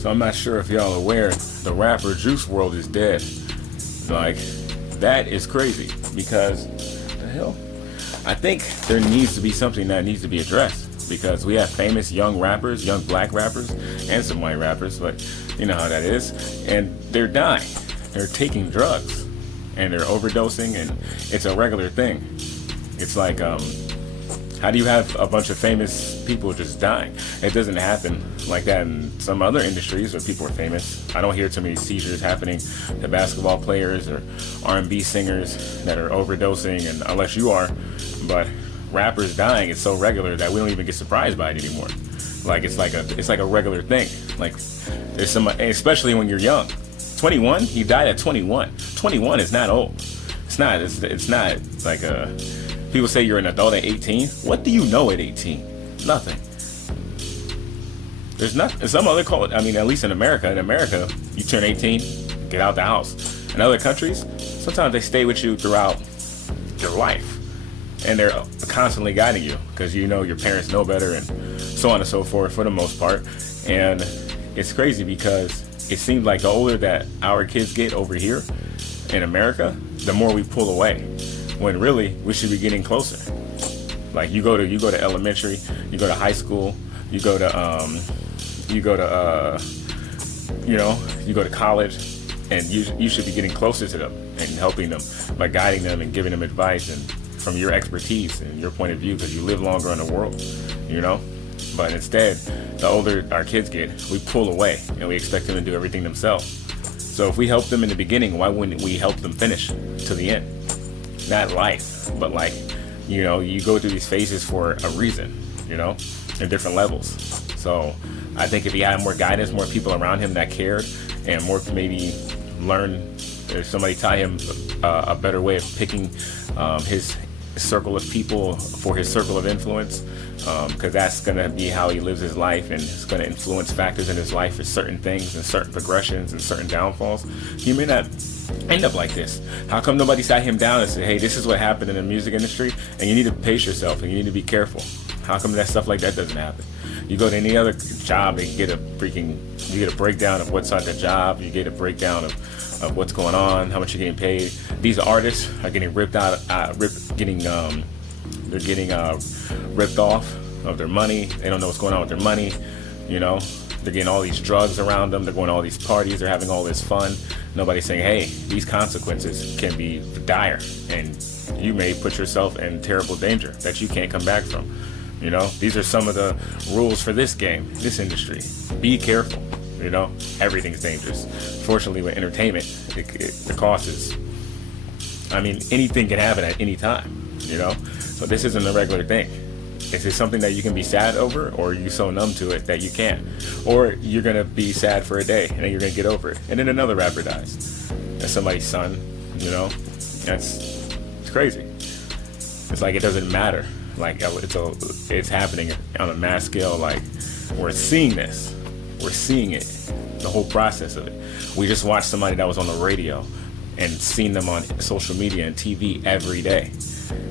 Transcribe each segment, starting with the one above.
So I'm not sure if y'all aware, the rapper Juice World is dead. Like, that is crazy because the hell? I think there needs to be something that needs to be addressed because we have famous young rappers, young black rappers, and some white rappers, but you know how that is, and they're dying. They're taking drugs and they're overdosing, and it's a regular thing. It's like, how do you have a bunch of famous people just dying? It doesn't happen like that in some other industries where people are famous. I don't hear too many seizures happening to basketball players or R&B singers that are overdosing, and unless you are, but rappers dying is so regular that we don't even get surprised by it anymore. Like it's like a regular thing. Like there's some, especially when you're young. 21, he died at 21. 21 is not old. It's not like a. People say you're an adult at 18. What do you know at 18? Nothing. There's not some other culture. I mean, at least in America. In America, you turn 18, get out the house. In other countries, sometimes they stay with you throughout your life, and they're constantly guiding you because you know your parents know better, and so on and so forth for the most part. And it's crazy because it seems like the older that our kids get over here in America, the more we pull away. When really we should be getting closer. Like you go to elementary, you go to high school, you go to college, and you should be getting closer to them and helping them by guiding them and giving them advice and from your expertise and your point of view because you live longer in the world, you know. But instead, the older our kids get, we pull away and we expect them to do everything themselves. So if we help them in the beginning, why wouldn't we help them finish to the end? Not life, but like, you know, you go through these phases for a reason, you know, at different levels. So I think if he had more guidance, more people around him that cared, and more maybe learn, if somebody taught him a better way of picking his circle of people for his circle of influence, because that's going to be how he lives his life, and it's going to influence factors in his life for certain things and certain progressions and certain downfalls. He may not end up like this. How come nobody sat him down and said, hey, this is what happened in the music industry and you need to pace yourself and you need to be careful? How come that stuff like that doesn't happen? You go to any other job and you get a breakdown of what's on the job, you get a breakdown of what's going on, how much you're getting paid. These artists are getting ripped off of their money. They don't know what's going on with their money, you know. They're getting all these drugs around them. They're going to all these parties. They're having all this fun. Nobody's saying, hey, these consequences can be dire, and you may put yourself in terrible danger that you can't come back from. You know, these are some of the rules for this game, this industry. Be careful. You know, everything's dangerous. Fortunately, with entertainment, the cost is, I mean, anything can happen at any time, you know? So this isn't a regular thing. Is it something that you can be sad over, or are you so numb to it that you can't? Or you're going to be sad for a day, and then you're going to get over it. And then another rapper dies. That's somebody's son, you know? It's crazy. It's like it doesn't matter. Like it's happening on a mass scale. Like we're seeing this. We're seeing it. The whole process of it. We just watched somebody that was on the radio and seen them on social media and TV every day.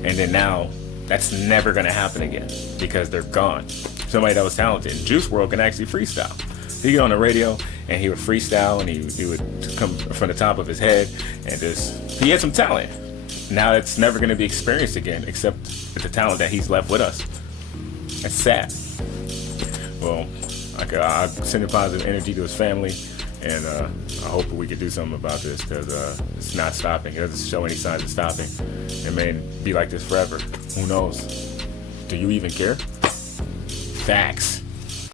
And then now, that's never going to happen again because they're gone. Somebody that was talented. Juice World can actually freestyle. He'd get on the radio and he would freestyle, and he would come from the top of his head and he had some talent. Now it's never going to be experienced again except with the talent that he's left with us. That's sad. Well, I send a positive energy to his family, and I hope we could do something about this because it's not stopping. It doesn't show any signs of stopping. It may be like this forever. Who knows? Do you even care? Facts.